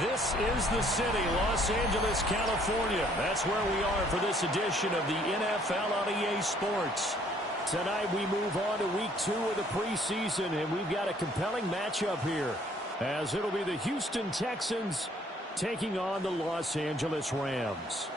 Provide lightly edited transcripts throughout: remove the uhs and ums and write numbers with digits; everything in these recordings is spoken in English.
This is the city, Los Angeles, California. That's where we are for this edition of the NFL on EA Sports. Tonight we move on to week 2 of the preseason, and we've got a compelling matchup here, as it'll be the Houston Texans taking on the Los Angeles Rams.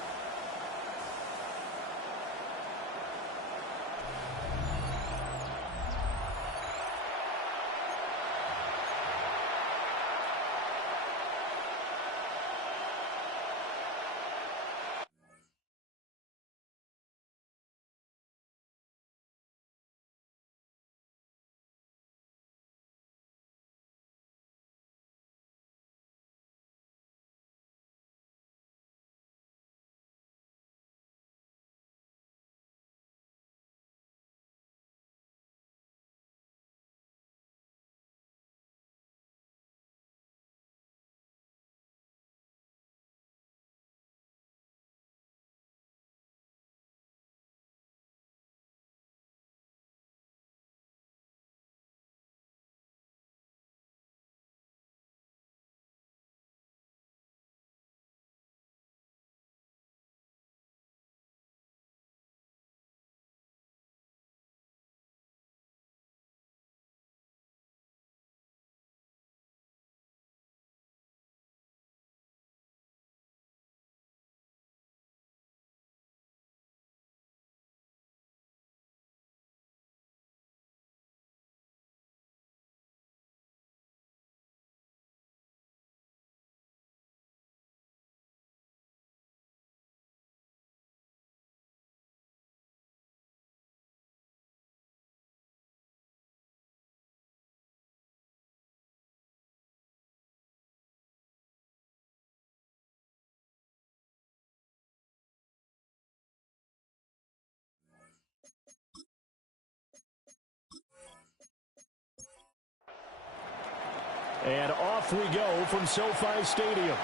And off we go from SoFi Stadium.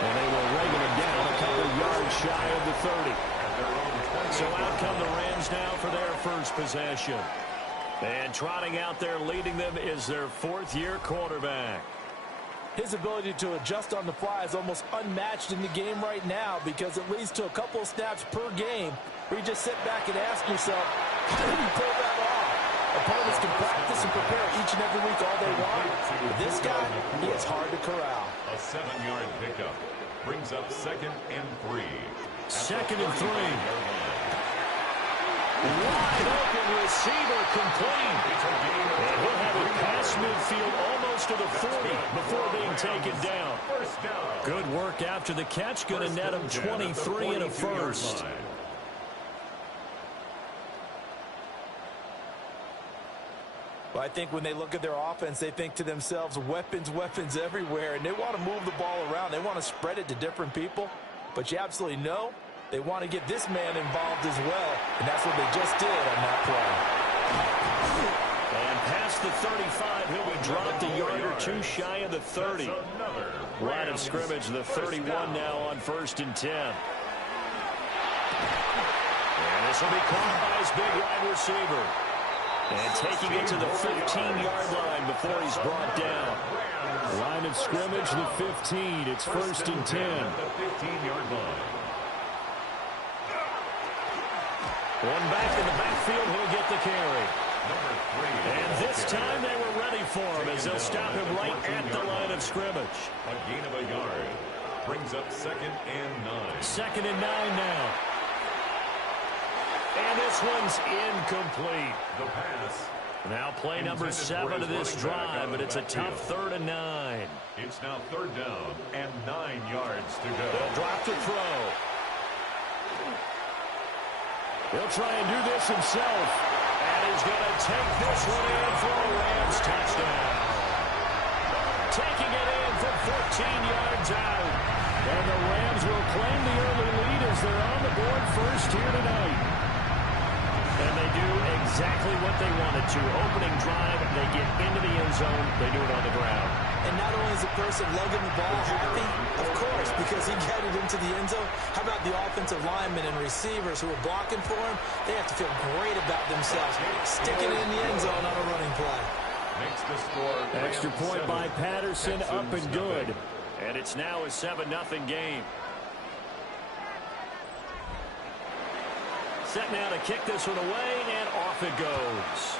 And they were raking it down a couple yards shy of the 30. So out come the Rams now for their first possession. And trotting out there leading them is their fourth-year quarterback. His ability to adjust on the fly is almost unmatched in the game right now, because it leads to a couple of snaps per game where you just sit back and ask yourself, how did he pull that off? Opponents can practice and prepare each and every week all they want. But this guy, he is hard to corral. A 7-yard pickup brings up 2nd and 3. Second and 3. Wide open receiver complete. And he'll have it past midfield almost to the 40 before being taken down. Good work after the catch. Going to net him 23 and a first. Well, I think when they look at their offense, they think to themselves, weapons, weapons everywhere. And they want to move the ball around. They want to spread it to different people. But you absolutely know they want to get this man involved as well, and that's what they just did on that play. And past the 35, he'll be dropped a yard or two shy of the 30. Line of scrimmage, the 31 now on 1st and 10. And this will be caught by his big wide receiver. And taking it to the 15-yard line before he's brought down. Line of scrimmage, the 15. It's 1st and 10. The 15-yard line. One back in the backfield, he'll get the carry. And this time they were ready for him as they'll stop him right at the line of scrimmage. A gain of a yard brings up 2nd and 9. 2nd and 9 now. And this one's incomplete. The pass. Now play number 7 of this drive, but it's a tough 3rd and 9. It's now 3rd down and 9 yards to go. They'll drop to throw. He'll try and do this himself. And he's going to take this one in for a Rams touchdown. Taking it in from 14 yards out. And the Rams will claim the early lead as they're on the board first here tonight. And they do exactly what they wanted to. Opening drive, they get into the end zone. They do it on the ground. And not only is the person lugging the ball happy, of course, because he got it into the end zone. How about the offensive linemen and receivers who are blocking for him? They have to feel great about themselves, sticking it in the end zone on a running play. Makes the score. Extra point by Patterson, up and good. And it's now a 7-0 game. Set now to kick this one away, and off it goes.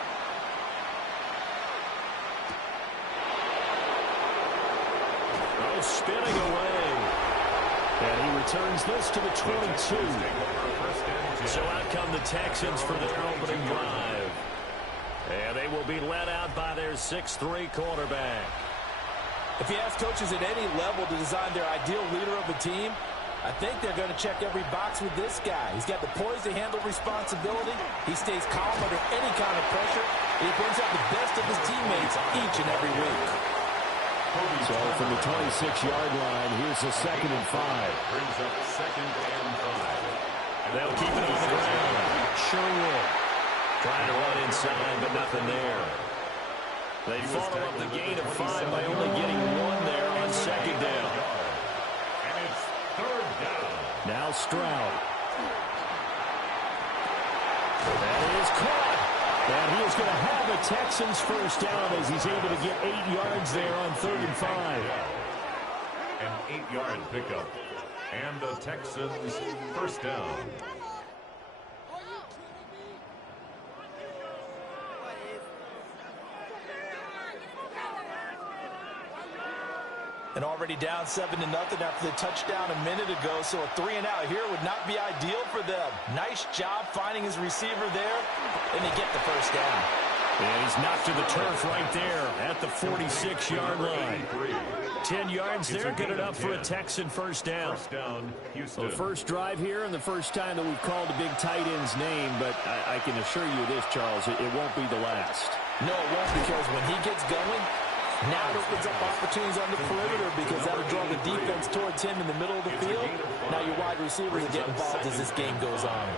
Oh, spinning away. And he returns this to the 22. So out come the Texans for their opening drive. And they will be led out by their 6'3" quarterback. If you ask coaches at any level to design their ideal leader of a team, I think they're going to check every box with this guy. He's got the poise to handle responsibility. He stays calm under any kind of pressure. He brings out the best of his teammates each and every week. So from the 26-yard line, here's the 2nd and 5. Brings up 2nd and 5. They'll keep it on the ground. Sure will. Trying to run inside, but nothing there. They follow up the gain of 5 by only getting 1 there on 2nd down. And it's 3rd down. Now Stroud. That is caught. And he is going to have a Texans first down as he's able to get 8 yards there on 3rd and 5. An 8-yard pickup. And the Texans first down. And already down 7-0 after the touchdown a minute ago, so a 3-and-out here would not be ideal for them. Nice job finding his receiver there, and they get the first down. And he's knocked to the turf right there at the 46-yard line. 10 yards there, good enough for a Texan first down. Houston. The first drive here and the first time that we've called a big tight end's name, but I can assure you this, Charles, it won't be the last. No, it won't, because when he gets going, now it opens up opportunities on the perimeter because that'll draw the defense towards him in the middle of the field. Now your wide receivers will get involved as this game goes on.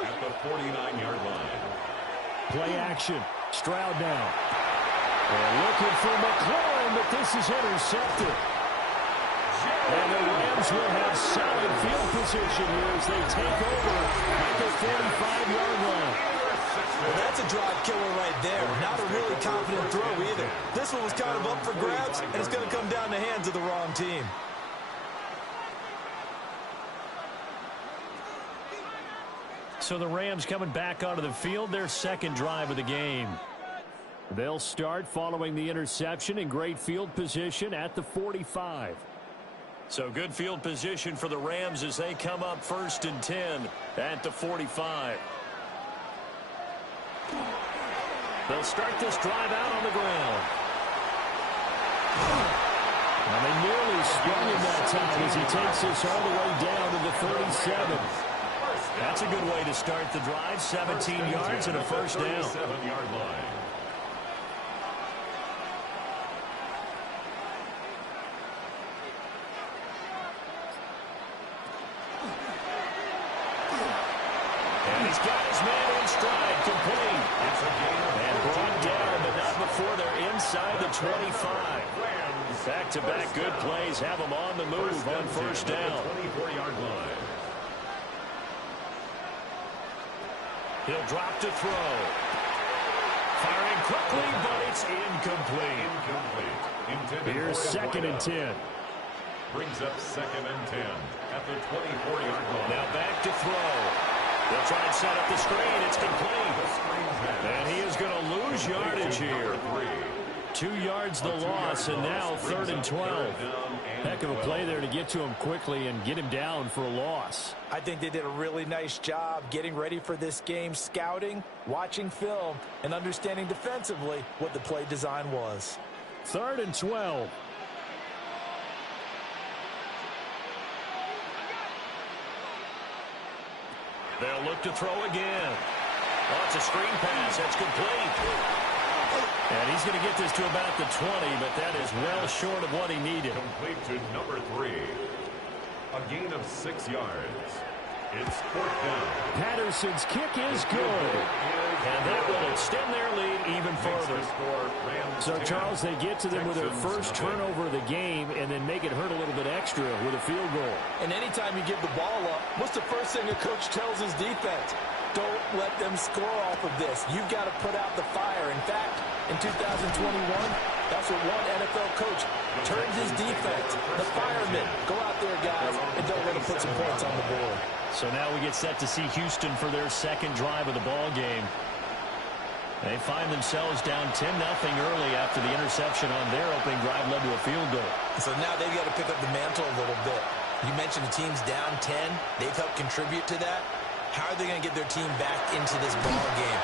At the 49-yard line. Play action. Stroud now. And looking for McLaurin, but this is intercepted. And the Rams will have solid field position here as they take over at the 45-yard line. Well, that's a drive killer right there. Not a really confident throw either. This one was kind of up for grabs, and it's going to come down the hands of the wrong team. So the Rams coming back onto the field, their second drive of the game. They'll start following the interception in great field position at the 45. So good field position for the Rams as they come up 1st and 10 at the 45. They'll start this drive out on the ground. And they nearly sprung him that time as he takes this all the way down to the 37. That's a good way to start the drive. 17 yards and a first down. 7-yard line. And he's got his man in stride, complete. And brought down, but not before they're inside the 25. Back-to-back good plays have them on the move on first down. 24-yard line. He'll drop to throw. Firing quickly, but it's incomplete. Here's 2nd and 10. Brings up 2nd and 10 at the 24-yard line. Now back to throw. They'll try and set up the screen. It's complete. And he is going to lose yardage here. 2 yards the loss, and now 3rd and 12. Heck of a play there to get to him quickly and get him down for a loss. I think they did a really nice job getting ready for this game, scouting, watching film, and understanding defensively what the play design was. 3rd and 12. They'll look to throw again. Oh, it's a screen pass. That's complete. And he's going to get this to about the 20, but that is well short of what he needed. Complete to number 3. A gain of 6 yards. It's 4th down. Patterson's kick is good. And that will extend their lead even further. So, Charles, they get to them with their first turnover of the game and then make it hurt a little bit extra with a field goal. And anytime you give the ball up, what's the first thing a coach tells his defense? Don't let them score off of this. You've got to put out the fire. In fact, in 2021, that's what one NFL coach turned his defense. The firemen. Go out there, guys, and don't let them put some points on the board. So now we get set to see Houston for their second drive of the ball game. They find themselves down 10-0 early after the interception on their opening drive led to a field goal. So now they've got to pick up the mantle a little bit. You mentioned the team's down 10. They've helped contribute to that. How are they going to get their team back into this ball game?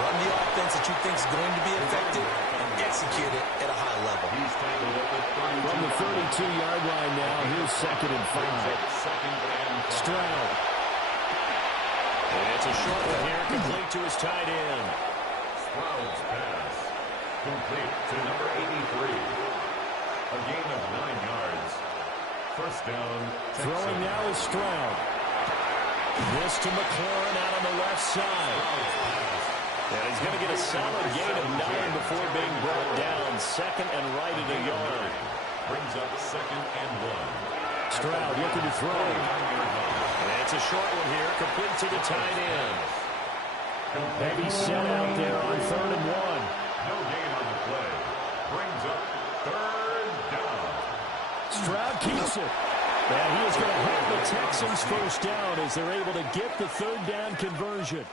Run the offense that you think is going to be effective and execute it at a high level. From the 32-yard line now, here's 2nd and 5. Stroud. And it's a short one here, complete to his tight end. Stroud's pass. Complete to number 83. A gain of 9 yards. 1st down. Throwing now is Stroud. This to McLaurin out on the left side. And he's going to get a solid gain of 9 before being brought down. 2nd and right at a yard. Brings up 2nd and 1. Stroud looking to throw. And it's a short one here, complete to the tight end. Heavy set out there on 3rd and 1. No gain on the play. Brings up 3rd down. Stroud keeps it. And he is going to have the Texans first down as they're able to get the 3rd down conversion.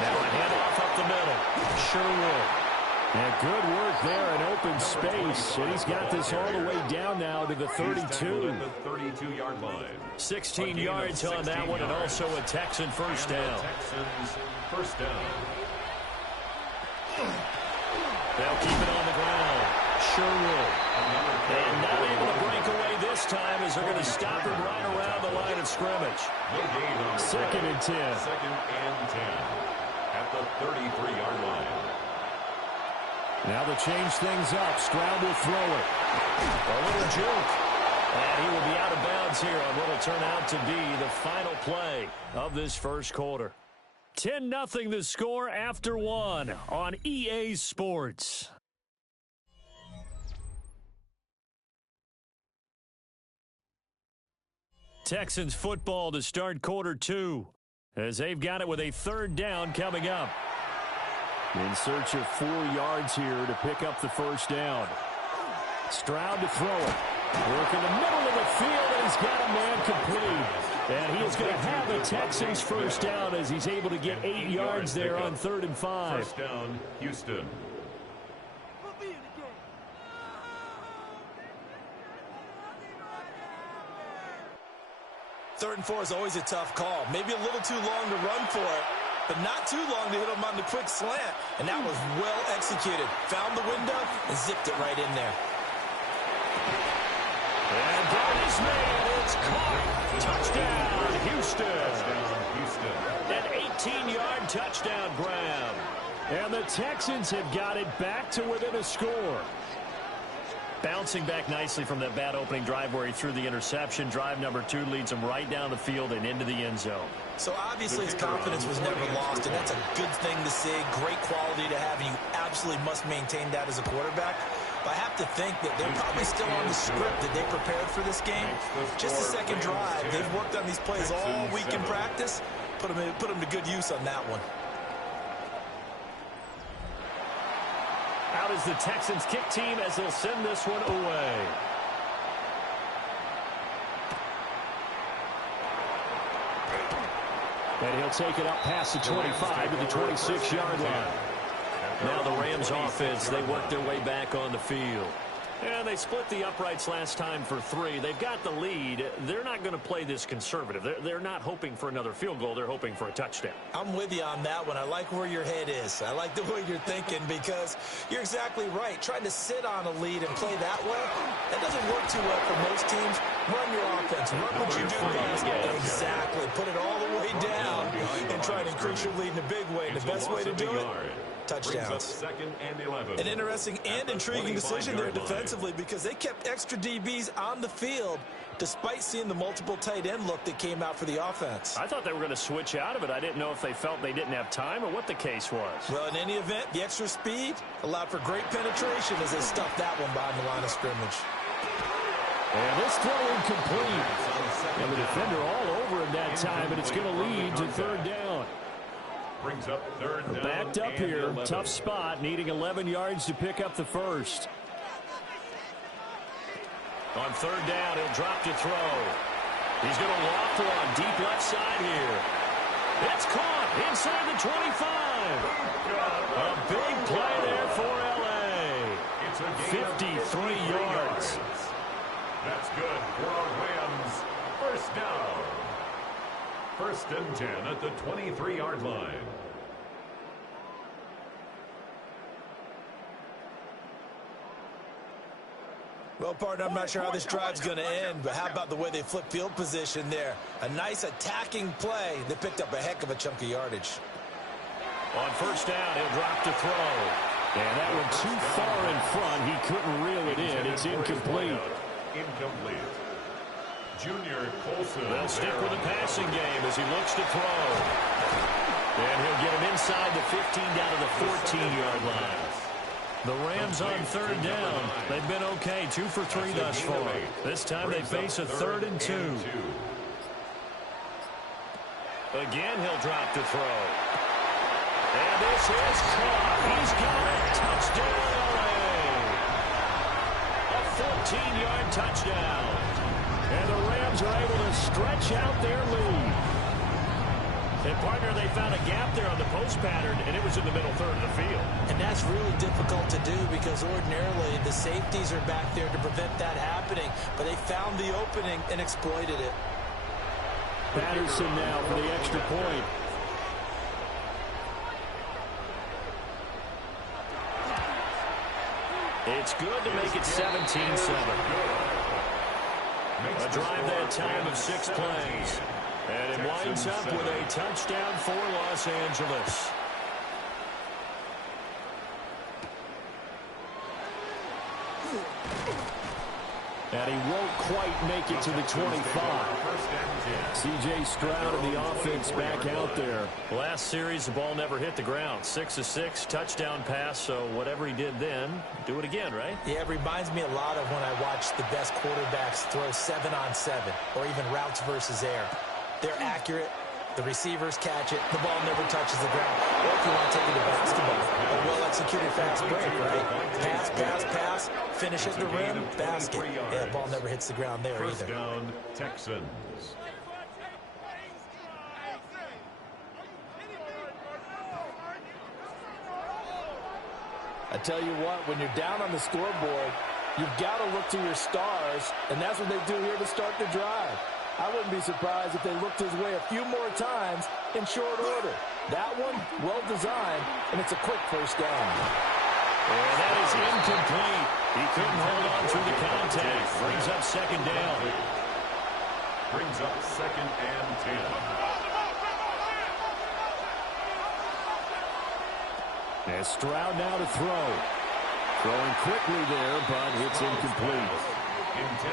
Now a handoff up the middle. Sherwood. And good work there in open space. And he's got this all the way down now to the 32. The 32-yard line. 16 yards on that one, and also a Texan first down. Texans first down. They'll keep it on the ground. Sherwood. And not able to break away this time as they're going to stop him right around the line of scrimmage. No gain on the 2nd and 10. 2nd and 10 at the 33-yard line. Now to change things up, Stroud will throw it. A little juke. And he will be out of bounds here on what will turn out to be the final play of this first quarter. 10-0 the score after 1 on EA Sports. Texans football to start quarter 2 as they've got it with a 3rd down coming up. In search of 4 yards here to pick up the first down. Stroud to throw it. Work in the middle of the field, and he's got a man complete. And he is going to have the Texans first down as he's able to get 8 yards there on 3rd and 5. First down, Houston. Third and 4 is always a tough call. Maybe a little too long to run for it, but not too long to hit him on the quick slant. And that was well executed. Found the window and zipped it right in there. And that is made. It's caught. Touchdown, Houston. An 18-yard touchdown grab. And the Texans have got it back to within a score. Bouncing back nicely from that bad opening drive where he threw the interception. Drive number 2 leads him right down the field and into the end zone. So obviously his confidence was never lost, and that's a good thing to see. Great quality to have, and you absolutely must maintain that as a quarterback. But I have to think that they're probably still on the script that they prepared for this game. Just the second drive. They've worked on these plays all week in practice. Put them to good use on that one. Out is the Texans kick team as they'll send this one away. And he'll take it up past the 25 to the 26-yard line. Now the Rams offense, they work their way back on the field. And they split the uprights last time for 3. They've got the lead. They're not going to play this conservative. They're not hoping for another field goal. They're hoping for a touchdown. I'm with you on that one. I like where your head is. I like the way you're thinking because you're exactly right. Trying to sit on a lead and play that way, that doesn't work too well for most teams. Run your offense. Run what you do best. Exactly. Put it all the way down and try and increase your lead in a big way. And the best way to do it, touchdowns. An interesting and intriguing decision there defensively because they kept extra DBs on the field despite seeing the multiple tight end look that came out for the offense. I thought they were going to switch out of it. I didn't know if they felt they didn't have time or what the case was. Well, in any event, the extra speed allowed for great penetration as they stuffed that one behind the line of scrimmage. And this throw incomplete. And the defender all over him that time, and it's going to lead to 3rd down. Brings up 3rd down. Backed up here, 11. tough spot, needing 11 yards to pick up the first. On 3rd down, he'll drop to throw. He's going to loft one, deep left side here. It's caught inside the 25. A big play there for L.A. 53 yards. That's good for Rams. 1st down. 1st and 10 at the 23-yard line. Well, partner, I'm not sure how this drive's going to end, but how about the way they flip field position there? A nice attacking play. They picked up a heck of a chunk of yardage. On 1st down, he'll drop to throw. And that one too far in front. He couldn't reel it in. It's incomplete. Incomplete. Junior Colson. They'll stick with the passing game as he looks to throw. And he'll get him inside the 15 down to the 14-yard line. The Rams on 3rd down. They've been okay, 2 for 3 thus far. This time they face a 3rd and 2. Again, he'll drop to throw. And this is caught. He's got a touchdown, LA. A 14-yard touchdown. And the Rams are able to stretch out their lead. And, partner, they found a gap there on the post pattern, and it was in the middle 3rd of the field. And that's really difficult to do because ordinarily the safeties are back there to prevent that happening. But they found the opening and exploited it. Patterson now for the extra point. It's good to make it 17-7. A drive that time of 6 plays. And it winds up with a touchdown for Los Angeles. And he won't quite make it to the 25. C.J. Stroud and the offense back out there. Last series, the ball never hit the ground. 6 of 6, touchdown pass, so whatever he did then, do it again, right? Yeah, it reminds me a lot of when I watched the best quarterbacks throw 7-on-7 or even routes versus air. They're accurate. The receivers catch it. The ball never touches the ground. Or if you want to take it to basketball, a well-executed fast break, right? Pass, pass, pass, finish at the rim, basket. Yeah, the ball never hits the ground there either. 1st down, Texans. I tell you what, when you're down on the scoreboard, you've got to look to your stars, and that's what they do here to start the drive. I wouldn't be surprised if they looked his way a few more times in short order. That one, well designed, and it's a quick 1st down. And that is incomplete. He couldn't hold on through the contact. Brings up 2nd down. Brings up 2nd and 10. And Stroud now to throw. Throwing quickly there, but it's incomplete.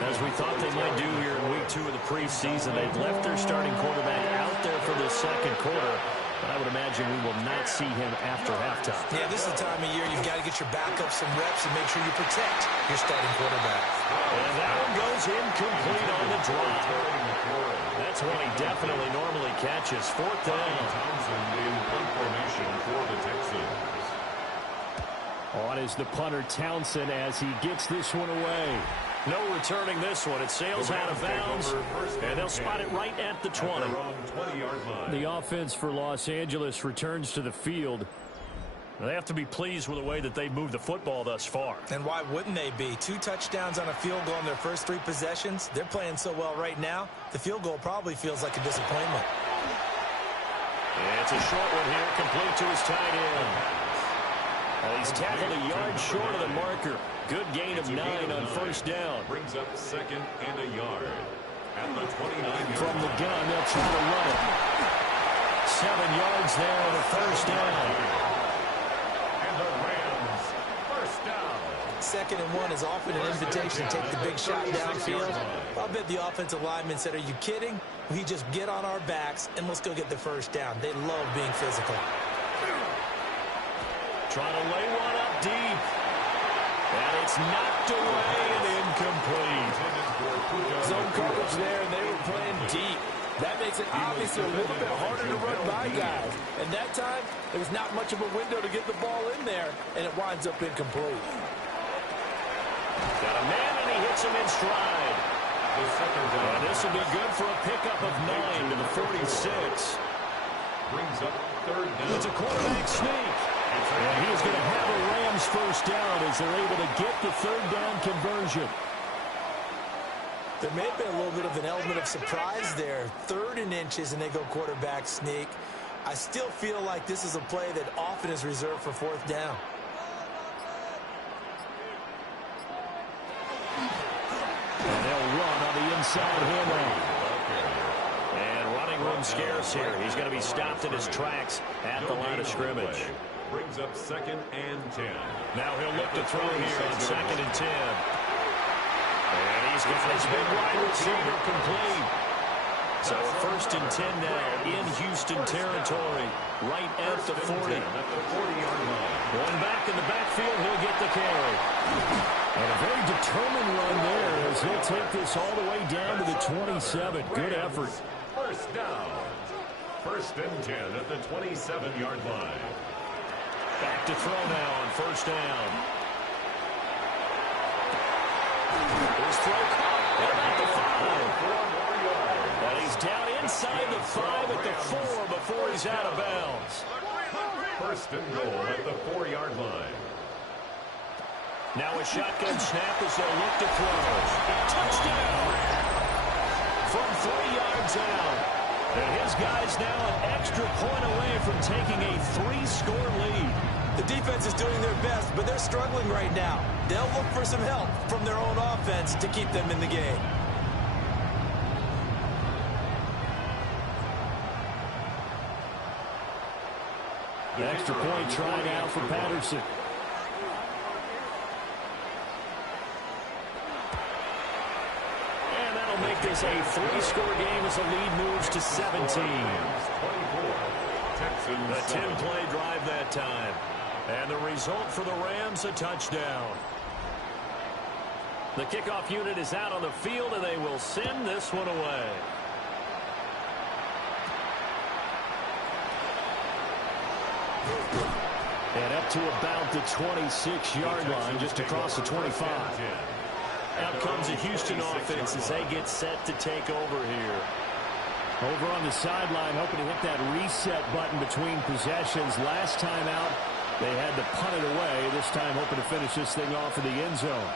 As we thought they might do here in week 2 of the preseason, they've left their starting quarterback out there for the 2nd quarter. But I would imagine we will not see him after halftime. Yeah, this is the time of year you've got to get your backup some reps and make sure you protect your starting quarterback. And that one goes incomplete on the drop. That's one he definitely normally catches. 4th down. Townsend in punt formation for the Texans. On is the punter Townsend as he gets this one away. No returning this one. It sails out of bounds, and they'll spot it right at the 20. The offense for Los Angeles returns to the field. They have to be pleased with the way that they moved the football thus far. And why wouldn't they be? 2 touchdowns on a field goal in their first 3 possessions. They're playing so well right now, the field goal probably feels like a disappointment. It's a short one here, complete to his tight end. He's tackled a yard short of the marker. Good gain of 9 on first down. Brings up 2nd and a yard. At the 29-yard From the gun, they'll try to run it. 7 yards there on the first down. And the Rams, first down. 2nd and 1 is often an invitation to take the big shot downfield. I'll bet the offensive lineman said, are you kidding? We just get on our backs and let's go get the first down. They love being physical. Trying to lay one up deep. And it's knocked away and incomplete. Zone coverage there, and they were playing deep. That makes it obviously a little bit harder to run by guys. And that time, there was not much of a window to get the ball in there, and it winds up incomplete. Got a man, and he hits him in stride. The second down. And this will be good for a pickup of 9 to the 46. Brings up 3rd down. It's a quarterback sneak. And he's going to have a Rams first down as they're able to get the 3rd down conversion. There may have been a little bit of an element of surprise there. 3rd and inches, and they go quarterback sneak. I still feel like this is a play that often is reserved for 4th down. And they'll run on the inside handoff. And running room scarce here. He's going to be stopped in his tracks at the line of scrimmage. Brings up 2nd and 10. Now he'll look to throw here on 2nd and 10. And he's got his big wide receiver complete. So 1st and 10 now in Houston territory, right at the 40. At the 40-yard line. One back in the backfield, he'll get the carry. And a very determined run there as he'll take this all the way down to the 27. Good effort. First down. 1st and 10 at the 27-yard line. Back to throw now on first down. His throw caught at about the 5. And he's down inside the 5 at the 4 before he's out of bounds. 1st and goal at the 4-yard line. Now a shotgun snap as they'll look to throw. Touchdown! From 3 yards out. And his guy's now an extra point away from taking a 3-score lead. The defense is doing their best, but they're struggling right now. They'll look for some help from their own offense to keep them in the game. The extra point try now for Patterson. And that'll make this a 3-score game as the lead moves to 17. 24. Texans. A 10-play drive that time. And the result for the Rams, a touchdown. The kickoff unit is out on the field, and they will send this one away. And up to about the 26-yard line, just across the 25. Out comes the Houston offense as they get set to take over here. Over on the sideline, hoping to hit that reset button between possessions. Last time out, they had to punt it away. This time hoping to finish this thing off in the end zone.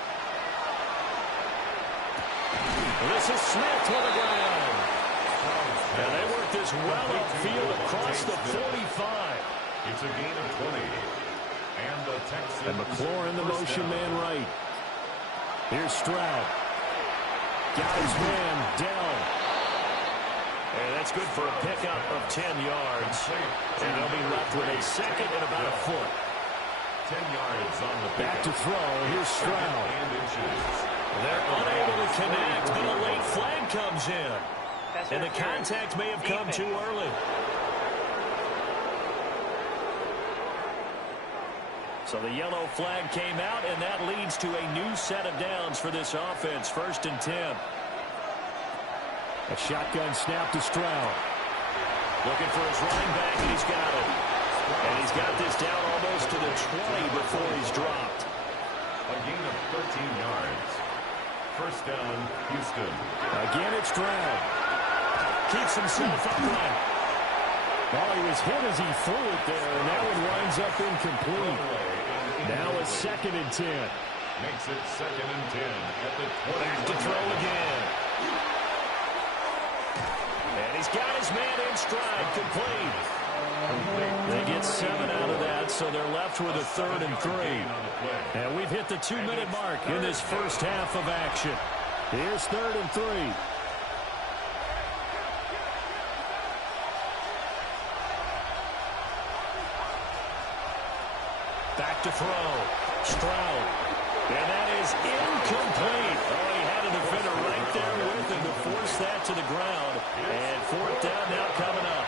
This is Smith with a ground. And they work this well upfield across the 45. It's a gain of 20. And the Texans. And McLaurin, the motion man right. Here's Stroud. Got his man, Dell. And that's good for a pickup of 10 yards. And they'll be left with a 2nd and about a foot. 10 yards on the back to throw. Here's Stroud. They're unable to connect, but a late flag comes in. And the contact may have come too early. So the yellow flag came out, and that leads to a new set of downs for this offense. 1st and 10. A shotgun snap to Stroud. Looking for his running back, and he's got it. And he's got this down almost to the 20 before he's dropped. A gain of 13 yards. First down, Houston. Again, it's Stroud. Keeps himself upright. Oh, he was hit as he threw it there, and that one winds up incomplete. Now a 2nd and 10. Makes it 2nd and 10 at the 20. Back to throw again. And he's got his man in stride, complete. They get 7 out of that, so they're left with a 3rd and 3. And we've hit the 2-minute mark in this first half of action. Here's 3rd and 3. Back to throw. Stroud. And that is incomplete. Oh, he had a defender right there with him to force that to the ground. And 4th down now coming up.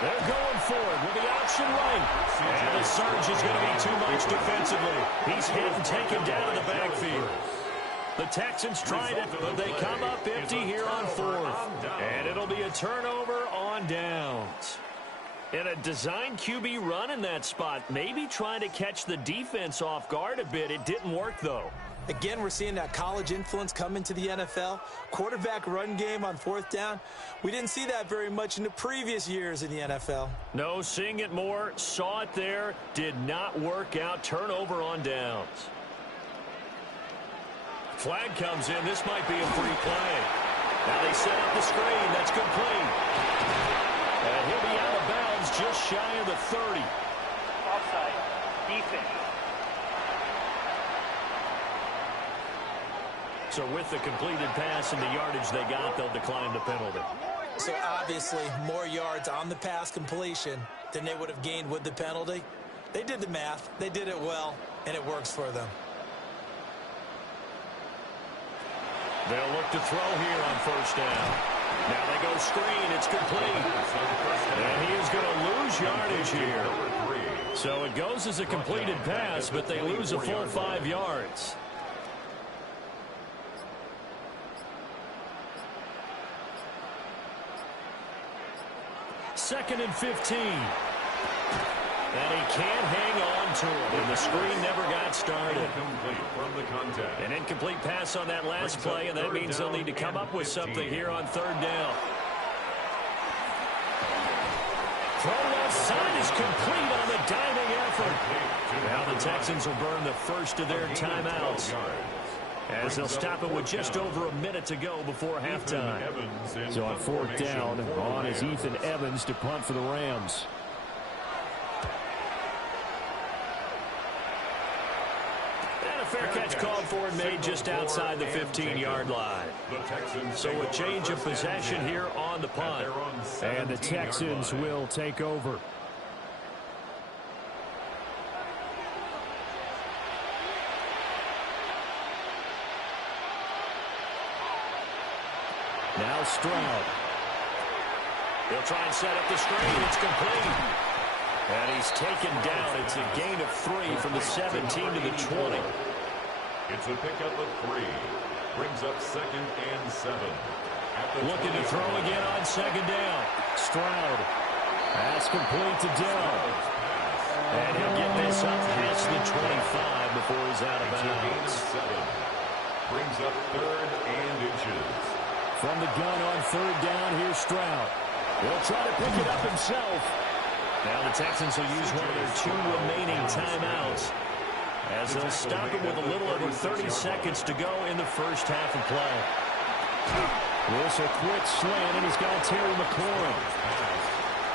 They're going forward with the option right. And the surge is going to be too much defensively. He's hit and taken down in the backfield. The Texans tried it, but they come up empty here on 4th. And it'll be a turnover on downs. And a design QB run in that spot, maybe trying to catch the defense off guard a bit. It didn't work, though. Again, we're seeing that college influence come into the NFL. Quarterback run game on 4th down. We didn't see that very much in the previous years in the NFL. No, seeing it more, saw it there, did not work out. Turnover on downs. Flag comes in. This might be a free play. Now they set up the screen. That's complete. And he'll be out of bounds just shy of the 30. Offside. Defense. So with the completed pass and the yardage they got, they'll decline the penalty. So obviously, more yards on the pass completion than they would have gained with the penalty. They did the math. They did it well, and it works for them. They'll look to throw here on 1st down. Now they go screen. It's complete. And he is going to lose yardage here. So it goes as a completed pass, but they lose a full 5 yards. Second and 15. And he can't hang on to it. And the screen never got started. From the contact. An incomplete pass on that last play, and that means they'll need to come up with something here on 3rd down. Throw left side is complete on the diving effort. Now the Texans will burn the first of their timeouts, as they'll stop it with just over a minute to go before halftime. So on 4th down, on is Ethan Evans to punt for the Rams. And a fair catch called for and made just outside the 15-yard line. So a change of possession here on the punt. And the Texans will take over. Now Stroud. He'll try and set up the screen. It's complete. And he's taken down. It's a gain of 3 from the 17 to the 20. It's a pickup of 3. Brings up 2nd and 7. Looking to throw again on 2nd down. Stroud. Pass complete to Dell. And he'll get this up past the 25 before he's out of bounds. Brings up 3rd and inches. From the gun on 3rd down, here's Stroud. He'll try to pick it up himself. Now the Texans will use one of their 2 remaining timeouts, as they'll stop it with a little over 30 seconds to go in the first half of play. This a quick slant, and he's got Terry McLaurin.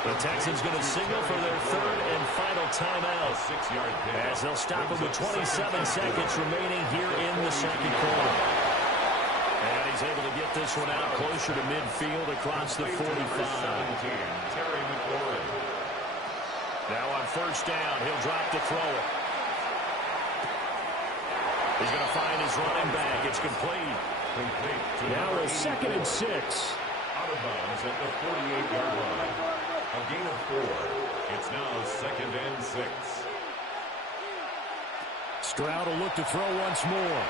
The Texans going to signal for their 3rd and final timeout, as they'll stop it with 27 seconds remaining here in the 2nd quarter. And he's able to get this one out closer to midfield across the 45. Terry McLaurin. Now on 1st down, he'll drop to throw it. He's going to find his running back. It's complete. Now a 2nd and 6. Out of bounds at the 48-yard line. A gain of 4. It's now 2nd and 6. Stroud will look to throw once more.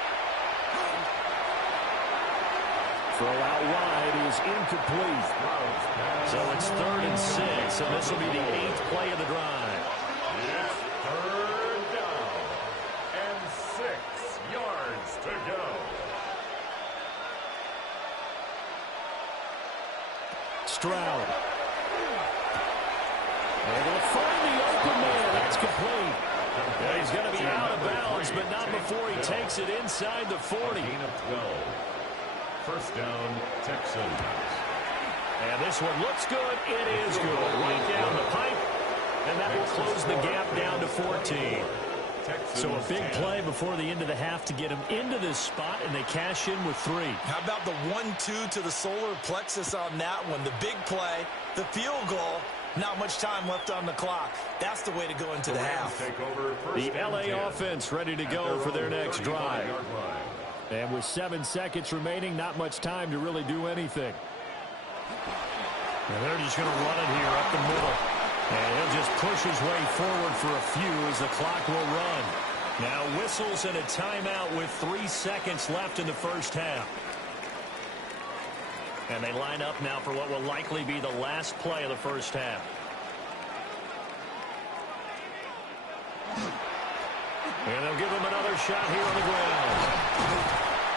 Throw out wide is incomplete. So it's 3rd and 6, and this will be the 8th play of the drive. It's 3rd down and 6 yards to go. Stroud. And they'll find the open man. That's complete. Yeah, he's going to be out of bounds, but not before he takes it inside the 40. Gain of 12. First down, Texans. And this one looks good. It is good. Right down the pipe. And that will close the gap down to 14. So a big play before the end of the half to get him into this spot, and they cash in with 3. How about the 1-2 to the solar plexus on that one? The big play, the field goal, not much time left on the clock. That's the way to go into the half. The LA offense ready to go for their next drive. And with 7 seconds remaining, not much time to really do anything. And they're just going to run it here up the middle. And he'll just push his way forward for a few as the clock will run. Now whistles and a timeout with 3 seconds left in the first half. And they line up now for what will likely be the last play of the first half. And they'll give him another shot here on the ground.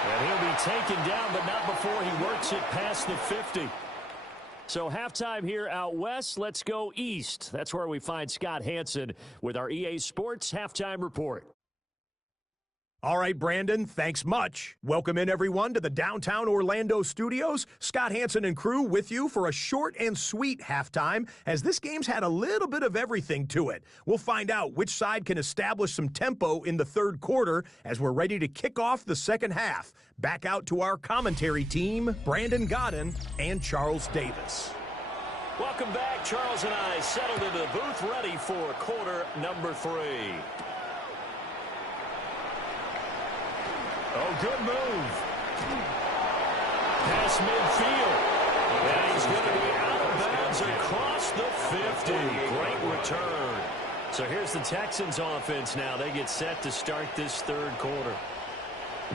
And he'll be taken down, but not before he works it past the 50. So halftime here out west. Let's go east. That's where we find Scott Hanson with our EA Sports Halftime Report. All right, Brandon, thanks much. Welcome in, everyone, to the downtown Orlando studios. Scott Hanson and crew with you for a short and sweet halftime, as this game's had a little bit of everything to it. We'll find out which side can establish some tempo in the third quarter as we're ready to kick off the second half. Back out to our commentary team, Brandon Godden and Charles Davis. Welcome back. Charles and I settled into the booth ready for quarter number 3. Oh, good move. Pass midfield. And he's going to be out of bounds across the 50. Great return. So here's the Texans offense now. They get set to start this third quarter.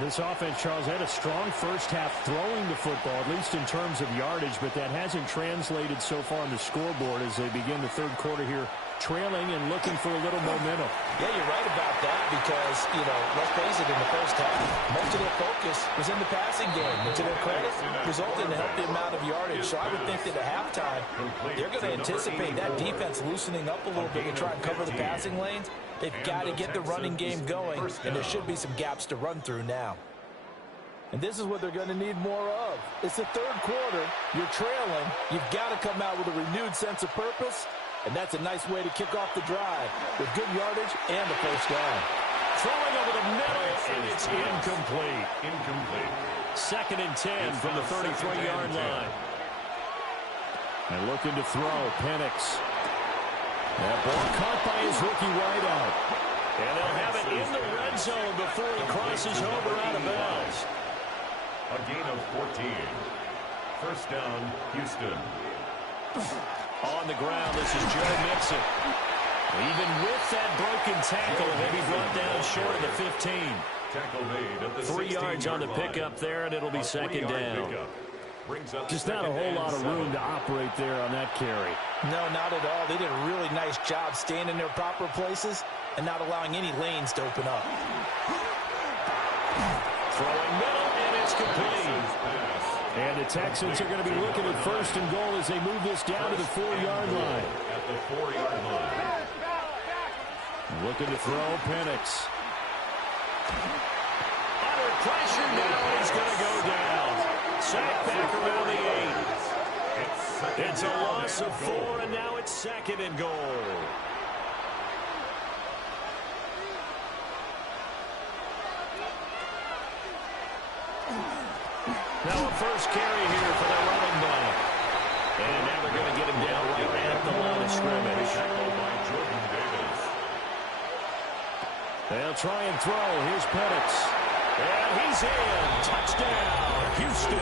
This offense, Charles, had a strong first half throwing the football, at least in terms of yardage, but that hasn't translated so far on the scoreboard as they begin the third quarter here, trailing and looking for a little momentum. Yeah, you're right about that because, let's face it, in the first half, most of their focus was in the passing game. And to their credit, resulted in a healthy amount of yardage. So I would think that at halftime, they're going to anticipate that defense loosening up a little bit to try and cover the passing lanes. They've got to get the running game going, and there should be some gaps to run through now. And this is what they're going to need more of. It's the third quarter. You're trailing. You've got to come out with a renewed sense of purpose. And that's a nice way to kick off the drive with good yardage and a first down. Throwing over the middle, and it's incomplete. Second and 10 from the 33-yard line. And looking to throw, Penix. That ball caught by his rookie wideout. And they'll have it in the red zone before he crosses over out of bounds. A gain of 14. First down, Houston. On the ground, this is Joe Mixon. Even with that broken tackle, they'll be brought down short of the 15. Tackle made at the 3 yards on the pickup there, and it'll be second down. Just not a whole lot of room to operate there on that carry. No, not at all. They did a really nice job staying in their proper places and not allowing any lanes to open up. Throwing middle, and it's complete. And the Texans are going to be looking at first and goal as they move this down to the 4-yard line. At the 4-yard line. Looking to throw, Penix. Under pressure now, he's going to go down. Sack back around the 8. It's a loss of 4, and now it's second and goal. Now a first carry here for the running back. And now they're going to get him down right at the line of scrimmage. They'll try and throw. Here's Penix. And he's in. Touchdown, Houston.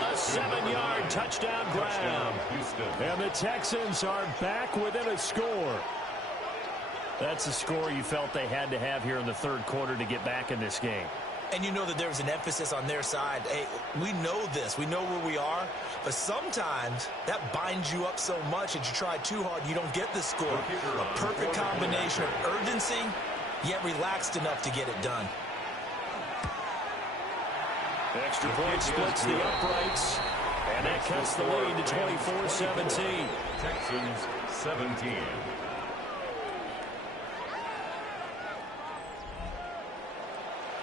A 7-yard touchdown grab. And the Texans are back within a score. That's a score you felt they had to have here in the third quarter to get back in this game. And you know that there was an emphasis on their side. Hey, we know this. We know where we are. But sometimes that binds you up so much that you try too hard, you don't get the score. A perfect combination of urgency, yet relaxed enough to get it done. Extra point splits the uprights. And that cuts the lead to 24-17. Texans 17.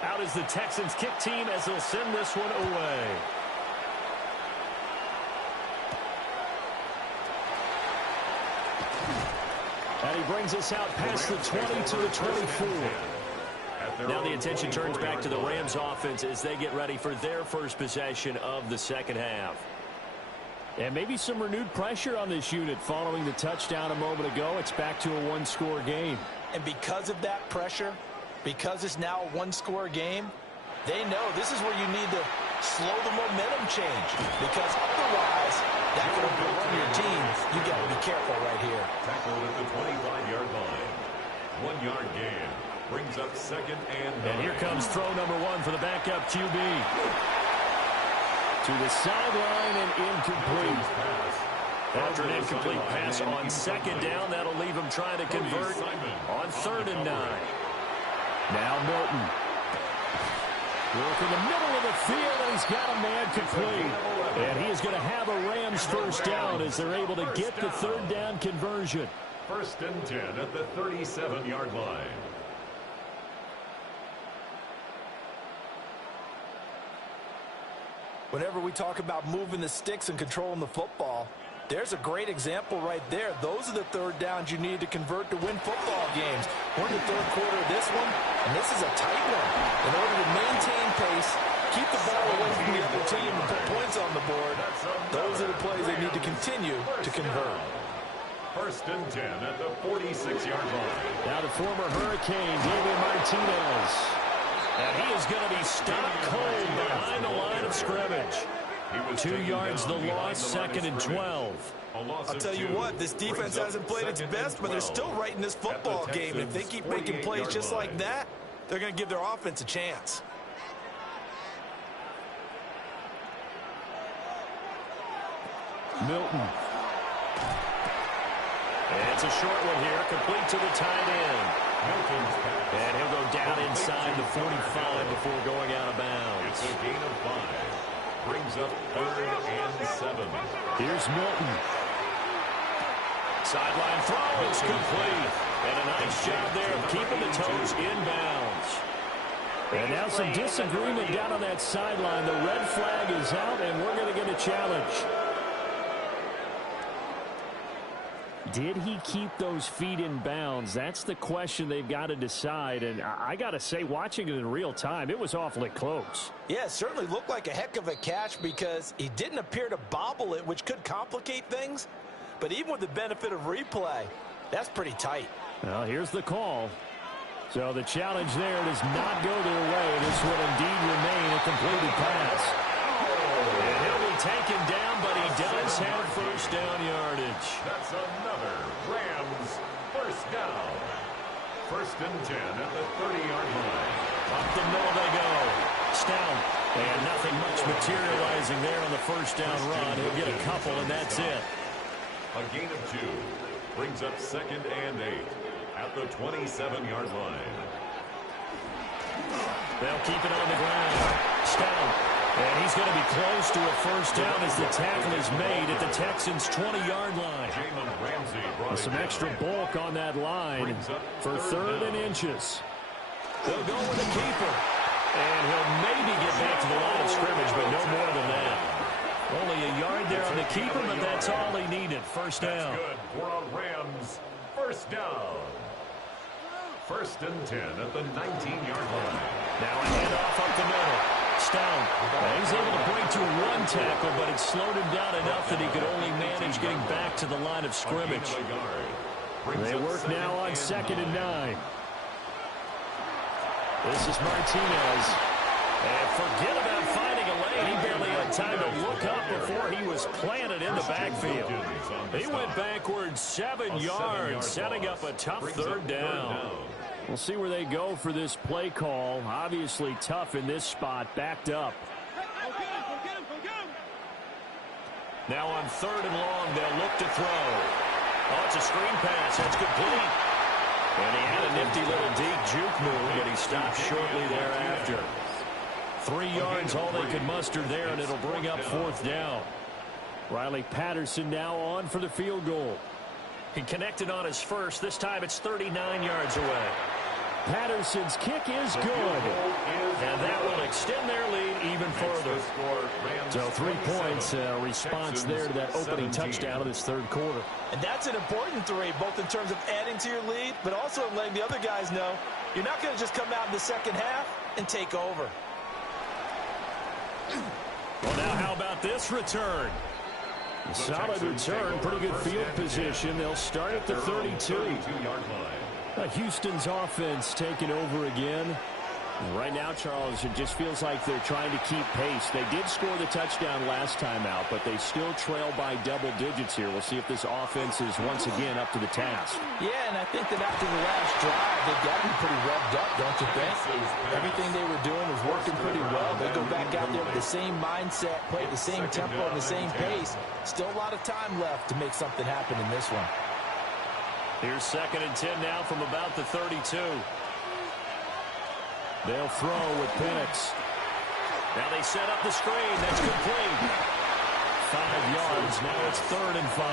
Out is the Texans kick team as they'll send this one away. And he brings us out past the 20 to the 24. Now the attention turns back to the Rams offense as they get ready for their first possession of the second half. And maybe some renewed pressure on this unit following the touchdown a moment ago. It's back to a one-score game. And because of that pressure, because it's now a one-score game, they know this is where you need to slow the momentum change. Because otherwise, that could overrun your team. You got to be careful right here. Tackled at the 25-yard line. 1 yard gain. Brings up second and 9. And here comes throw number one for the backup QB. To the sideline and incomplete. After an incomplete pass on second down, that'll leave him trying to convert on 3rd and 9. Now Milton. Work in the middle of the field, and he's got a man complete. And he is going to have a Rams first down as they're able to get the 3rd down conversion. 1st and 10 at the 37-yard line. Whenever we talk about moving the sticks and controlling the football, there's a great example right there. Those are the 3rd downs you need to convert to win football games. We're in the 3rd quarter of this one, and this is a tight one. In order to maintain pace, keep the ball away from the other team and put points on the board, those are the plays they need to continue to convert. 1st and 10 at the 46-yard line. Now the former Hurricane, David Martinez. And he is going to be stopped cold behind the line of scrimmage. 2 yards the loss, 2nd and 12. I'll tell you what, this defense hasn't played its best, but they're still right in this football game. And if they keep making plays just like that, they're going to give their offense a chance. Milton. And it's a short one here, complete to the tight end. And he'll go down inside the 45 before going out of bounds. It's a gain of 5. Brings up 3rd and 7. Here's Milton. Sideline throw is complete. And a nice job there of keeping the toes inbounds. And now some disagreement down on that sideline. The red flag is out, and we're going to get a challenge. Did he keep those feet in bounds? That's the question they've got to decide. And I got to say, watching it in real time, it was awfully close. Yeah, it certainly looked like a heck of a catch because he didn't appear to bobble it, which could complicate things. But even with the benefit of replay, that's pretty tight. Well, here's the call. So the challenge there does not go their way. This would indeed remain a completed pass. And he'll be taken down, but he does have first down yardage. That's another Rams first down. 1st and 10 at the 30-yard line. Up the middle they go. Stout. And nothing much materializing there on the first down run. He'll get a couple, and that's it. A gain of 2. Brings up 2nd and 8 at the 27-yard line. They'll keep it on the ground. Stout. And he's going to be close to a first down as the tackle is made at the Texans' 20-yard line. With some extra bulk on that line for 3rd and inches. They'll go with the keeper. And he'll maybe get back to the line of scrimmage, but no more than that. Only a yard there on the keeper, but that's all he needed. First down. That's good for a Rams first down. 1st and 10 at the 19-yard line. Now a handoff up the middle. Stout. He's able to break to one tackle, but it slowed him down enough that he could only manage getting back to the line of scrimmage. They work now on 2nd and 9. This is Martinez. And forget about finding a lane. He barely had time to look up before he was planted in the backfield. He went backwards 7 yards, setting up a tough 3rd down. We'll see where they go for this play call. Obviously tough in this spot, backed up. Now on 3rd and long, they'll look to throw. Oh, it's a screen pass. That's complete. And he had a nifty little deep juke move, but he stopped shortly thereafter. 3 yards, all they could muster there, and it'll bring up 4th down. Riley Patterson now on for the field goal. He connected on his first. This time it's 39 yards away. Patterson's kick is good. And that will extend their lead even further. So 3 points, response there to that opening touchdown of this third quarter. And that's an important 3, both in terms of adding to your lead, but also letting the other guys know you're not going to just come out in the second half and take over. Well, now how about this return? Solid return, pretty good field position. They'll start at the 32-yard line. Houston's offense taking over again. Right now, Charles, it just feels like they're trying to keep pace. They did score the touchdown last time out, but they still trail by double digits here. We'll see if this offense is once again up to the task. Yeah, and I think that after the last drive, they've got to be pretty revved up, don't you think? Everything they were doing was working pretty well. They go back out there with the same mindset, play at the same tempo and the same pace. Still a lot of time left to make something happen in this one. Here's 2nd and 10 now from about the 32. They'll throw with Penix. Now they set up the screen. That's complete. 5 yards. Now it's 3rd and 5.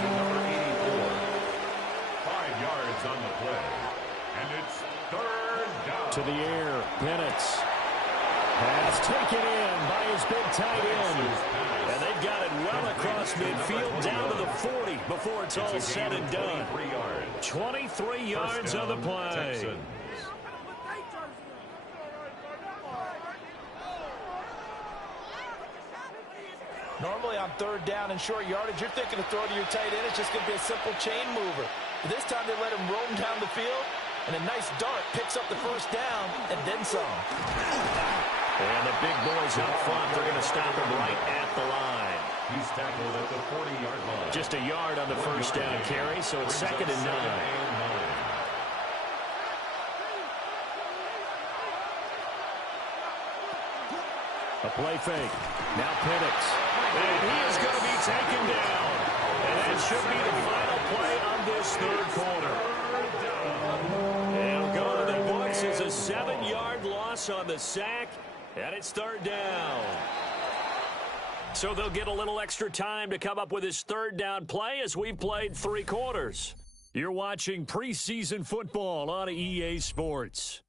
To number 84. 5 yards on the play. And it's 3rd down. To the air. Penix. Pass taken in by his big tight end. And they've got it well across midfield down to the 40 before it's all said and done. 23 yards on the play. Normally on 3rd down and short yardage, you're thinking to throw to your tight end. It's just going to be a simple chain mover. But this time they let him roam down the field, and a nice dart picks up the 1st down and then some. And the big boys up front, they're going to stop him right at the line. He's tackled at the 40-yard line. Just a yard on the 1st down carry, so it's 2nd and 9. A play fake. Now Penix. And he is going to be taken down. And that should be the final play of this 3rd quarter. And go to the books as a 7-yard loss on the sack. And it's 3rd down. So they'll get a little extra time to come up with his 3rd down play as we've played 3 quarters. You're watching preseason football on EA Sports.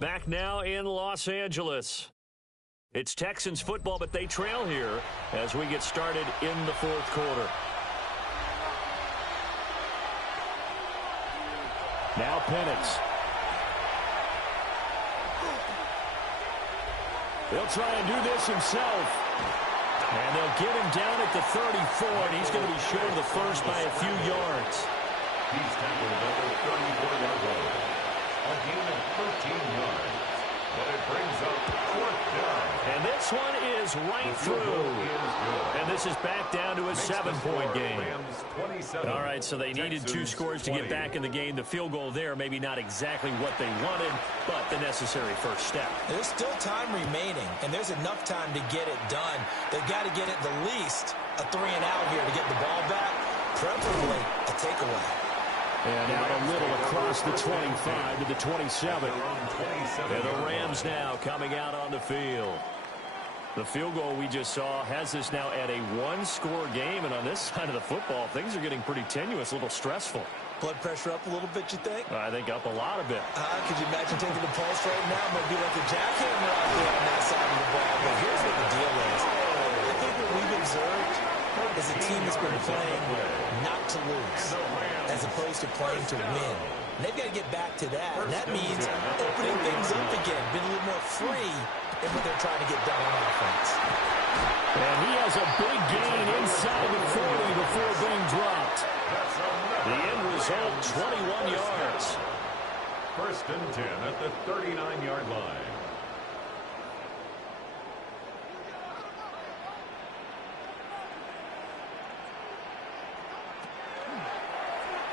Back now in Los Angeles. It's Texans football, but they trail here as we get started in the 4th quarter. Now Penix. He'll try and do this himself. And they'll get him down at the 34, and he's going to be short of the 1st by a few yards. He's tackled at the 34-yard line. A gain of 13 yards. But it brings up 4th down. And this one is right through. And this is back down to a 7-point game. All right, so they needed 2 scores to get back in the game. The field goal there, maybe not exactly what they wanted, but the necessary 1st step. There's still time remaining, and there's enough time to get it done. They've got to get at the least a 3-and-out here to get the ball back, preferably a takeaway. And out a little across the 25 to the 27. And the Rams now coming out on the field. The field goal we just saw has this now at a 1-score game. And on this side of the football, things are getting pretty tenuous, a little stressful. Blood pressure up a little bit, you think? I think up a lot of it. Could you imagine taking the pulse right now? It might be like a jackhammer out there on that side of the ball. But here's what the deal is. I think what we've observed is a team that's been playing not to lose, as opposed to playing to win. And they've got to get back to that. And that means opening things up again, being a little more free in what they're trying to get done on offense. And he has a big gain inside the 40 before being dropped. The end result, 21 yards. 1st and 10 at the 39-yard line.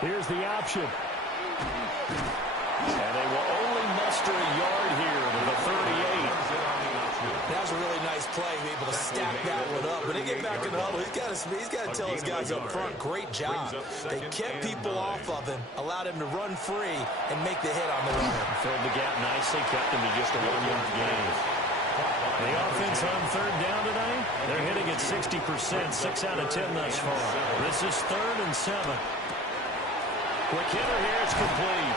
Here's the option. And they will only muster a yard here to the 38. That was a really nice play, able to stack that one up. When they get back in the huddle, he's got to tell his guys up front, great job. They kept people off of him, allowed him to run free, and make the hit on the run. Filled the gap nicely, kept him to just a 1-yard gain. The offense on third down tonight, they're hitting at 60%, 6 out of 10 thus far. This is 3rd and 7. Quick hitter here, it's complete.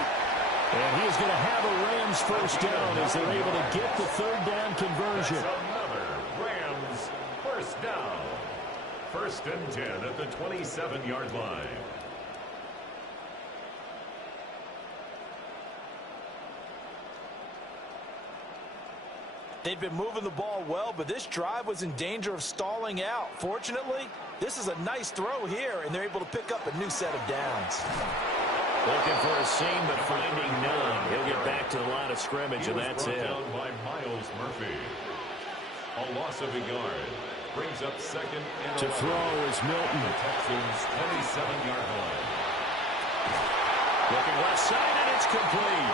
And he is going to have a Rams first down as they're able to get the third down conversion. Another Rams first down. 1st and 10 at the 27-yard line. They'd been moving the ball well, but this drive was in danger of stalling out. Fortunately, this is a nice throw here, and they're able to pick up a new set of downs. Looking for a seam, but finding none. He'll get back to the line of scrimmage, and that's it. Down by Miles Murphy. A loss of a yard. Brings up 2nd and 11. To throw is Milton. The Texans' 27-yard line. Looking left side, and it's complete.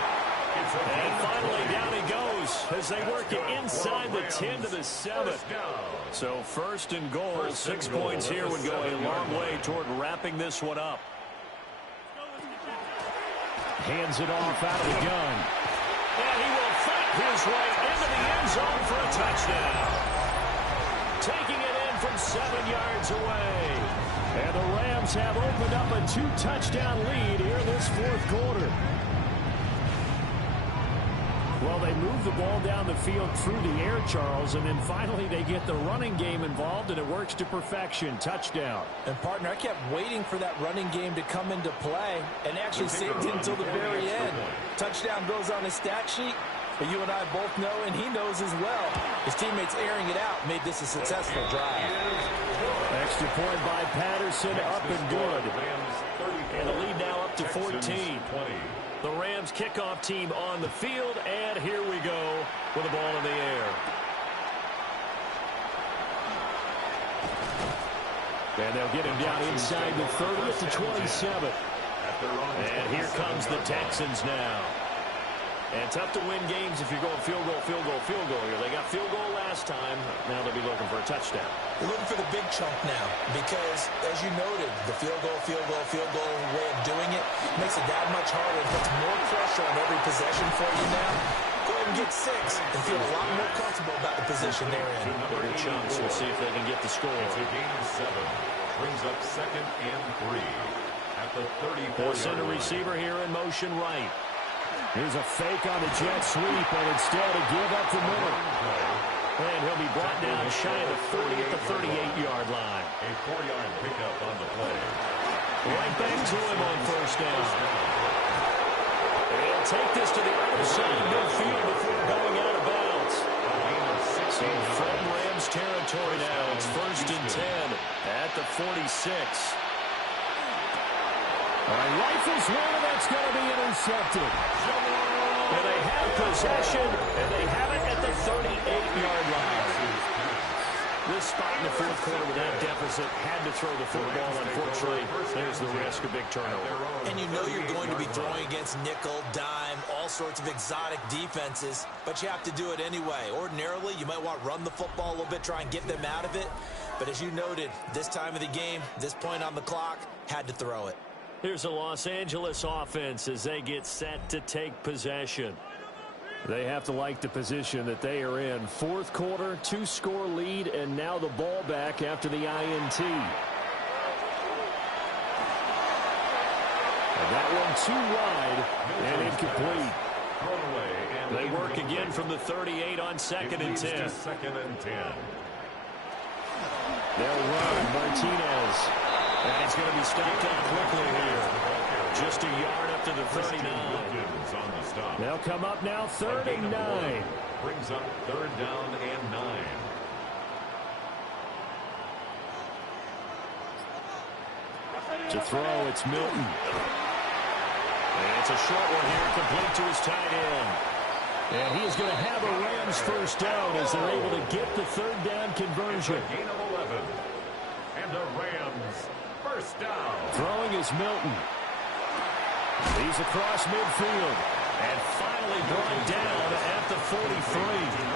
And finally down he goes as they work it inside the 10 to the 7. So 1st and goal, 6 points here would go a long way toward wrapping this one up. Hands it off out of the gun. And he will fight his way into the end zone for a touchdown. Taking it in from 7 yards away. And the Rams have opened up a 2-touchdown lead here in this 4th quarter. Well, they move the ball down the field through the air, Charles, and then finally they get the running game involved, and it works to perfection. Touchdown. And, partner, I kept waiting for that running game to come into play and actually saved it until the very end. Touchdown goes on the stat sheet, but you and I both know, and he knows as well, his teammates airing it out made this a successful drive. Extra point by Patterson, up and good. And the lead now up to 14. The Rams kickoff team on the field, and here we go with the ball in the air. And they'll get him down inside the 30 at the 27. And here comes the Texans now. And tough to win games if you're going field goal here. They got field goal last time. Now they'll be looking for a touchdown. They're looking for the big chunk now because, as you noted, the field goal way of doing it makes it that much harder. It puts more pressure on every possession for you now. Go ahead and get 6 and feel a lot more comfortable about the position they're in. Bigger chunks. We'll see if they can get the score. It's a gain of 7. Brings up 2nd and 3 at the 34. They'll send a receiver here in motion right. Here's a fake on the jet sweep, and instead a give up the middle. And he'll be brought down shy of the 40 at the 38-yard line. A 4-yard pickup on the play. Right back to him on first down. They'll take this to the other side of midfield before going out of bounds. So from Rams territory now, it's 1st and 10 at the 46. Rifles one, that's going to be intercepted. And they have possession, and they have it at the 38-yard line. This spot in the 4th quarter with that deficit had to throw the football. Unfortunately, there's the risk of big turnover. And you know you're going to be throwing against nickel, dime, all sorts of exotic defenses, but you have to do it anyway. Ordinarily, you might want to run the football a little bit, try and get them out of it. But as you noted, this time of the game, this point on the clock, had to throw it. Here's the Los Angeles offense as they get set to take possession. They have to like the position that they are in. 4th quarter, 2-score lead, and now the ball back after the INT. And that one too wide and incomplete. They work again from the 38 on 2nd and 10. 2nd and 10. They'll run Martinez. And it's going to be stopped up quickly here. Just a yard up to the 39. They'll come up now 3rd and 9. Brings up 3rd down and 9. To throw, it's Milton. And it's a short one here, complete to his tight end. And he is going to have a Rams first down as they're able to get the 3rd down conversion. Gain of 11. And the Rams first down. Throwing is Milton. He's across midfield. And finally brought down at the 43.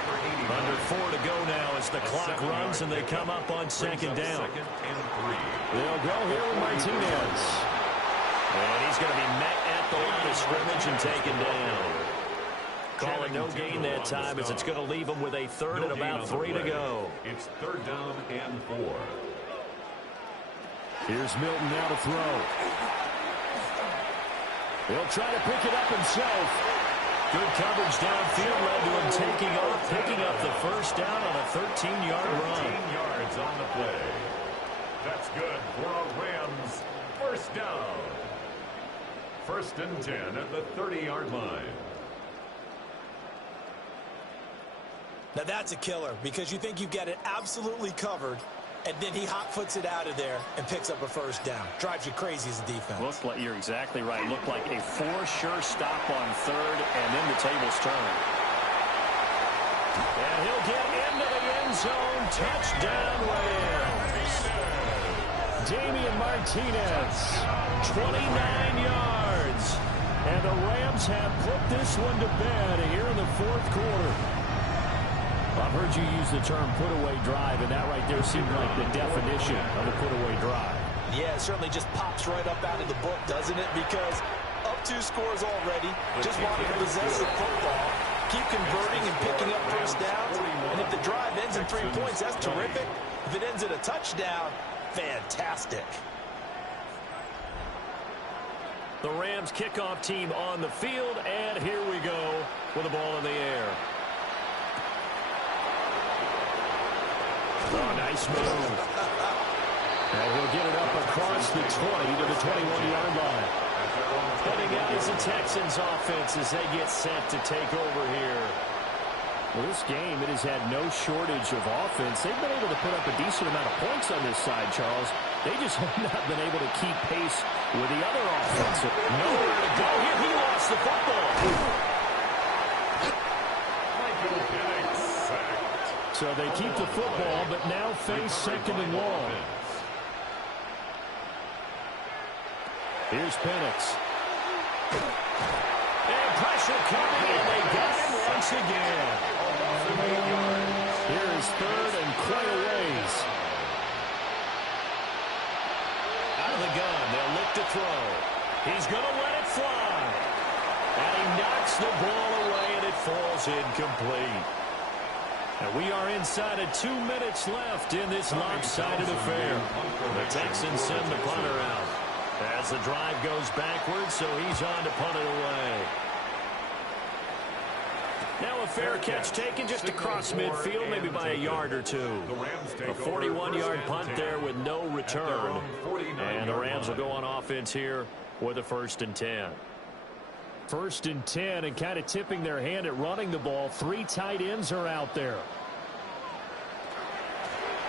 Under 4 to go now as the clock runs and they come up on second down. They'll go here with Martinez. And he's going to be met at the line of scrimmage and taken down. Calling no gain that time as it's going to leave him with a third and about 3 to go. It's third down and 4. Here's Milton now to throw. He'll try to pick it up himself. Good coverage downfield led to him taking off, picking up the first down on a 13-yard run. 13 yards on the play. That's good for a Rams first down. First and 10 at the 30-yard line. Now that's a killer because you think you've got it absolutely covered, and then he hot-foots it out of there and picks up a first down. Drives you crazy as a defense. Looked like, you're exactly right. Looked like a for-sure stop on third, and then the tables turn. And he'll get into the end zone. Touchdown, Rams. Damian Martinez, 29 yards. And the Rams have put this one to bed here in the fourth quarter. I've heard you use the term put-away drive, and that right there seemed like the definition of a put-away drive. Yeah, it certainly just pops right up out of the book, doesn't it? Because up 2 scores already, just wanting to possess the football, keep converting and picking up first downs. And if the drive ends in 3 points, that's terrific. If it ends in a touchdown, fantastic. The Rams kickoff team on the field, and here we go with the ball in the air. Oh, nice move. And we'll get it up across the 20 to the 21-yard line. Heading out is the Texans offense as they get set to take over here. Well, this game, it has had no shortage of offense. They've been able to put up a decent amount of points on this side, Charles. They just have not been able to keep pace with the other offense. Nowhere to go here. He lost the football. So they keep the football, but now face second and long. Here's Penix. And pressure coming, and they got him once again. Here is third and quite a ways. Out of the gun, they'll look to throw. He's going to let it fly. And he knocks the ball away, and it falls incomplete. And we are inside of 2 minutes left in this lopsided affair. The Texans send the punter out as the drive goes backwards, so he's on to punt it away. Now a fair catch taken just across midfield, maybe by a yard or two. A 41-yard punt there with no return. And the Rams will go on offense here with a 1st and 10. 1st and 10, and kind of tipping their hand at running the ball. 3 tight ends are out there.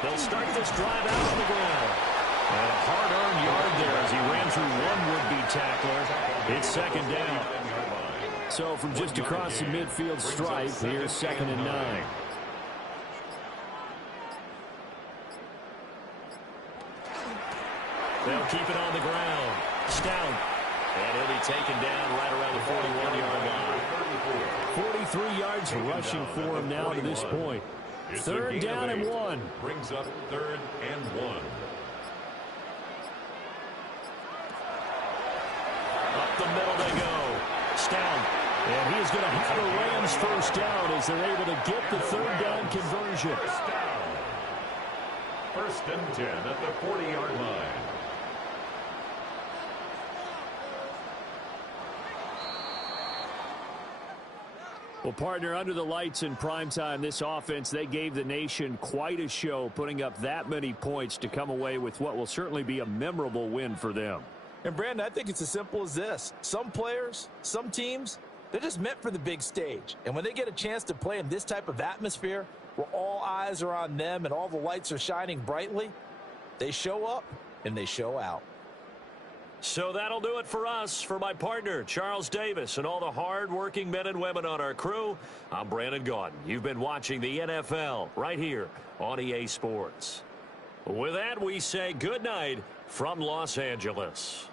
They'll start this drive out on the ground. And a hard-earned yard there as he ran through one would-be tackler. It's 2nd down. So from just across the midfield stripe, here's 2nd and 9. They'll keep it on the ground. Stout. And he'll be taken down right around the 41-yard line. 43 yards rushing for him now to this point. 3rd down and 1. Brings up 3rd and 1. Up the middle they go. Stout. And he is going to have a Rams first down as they're able to get the 3rd down conversion. 1st and 10 at the 40-yard line. Well, partner, under the lights in primetime, this offense, they gave the nation quite a show, putting up that many points to come away with what will certainly be a memorable win for them. And, Brandon, I think it's as simple as this. Some players, some teams, they're just meant for the big stage. And when they get a chance to play in this type of atmosphere where all eyes are on them and all the lights are shining brightly, they show up and they show out. So that'll do it for us. For my partner, Charles Davis, and all the hard-working men and women on our crew, I'm Brandon Gaudin. You've been watching the NFL right here on EA Sports. With that, we say good night from Los Angeles.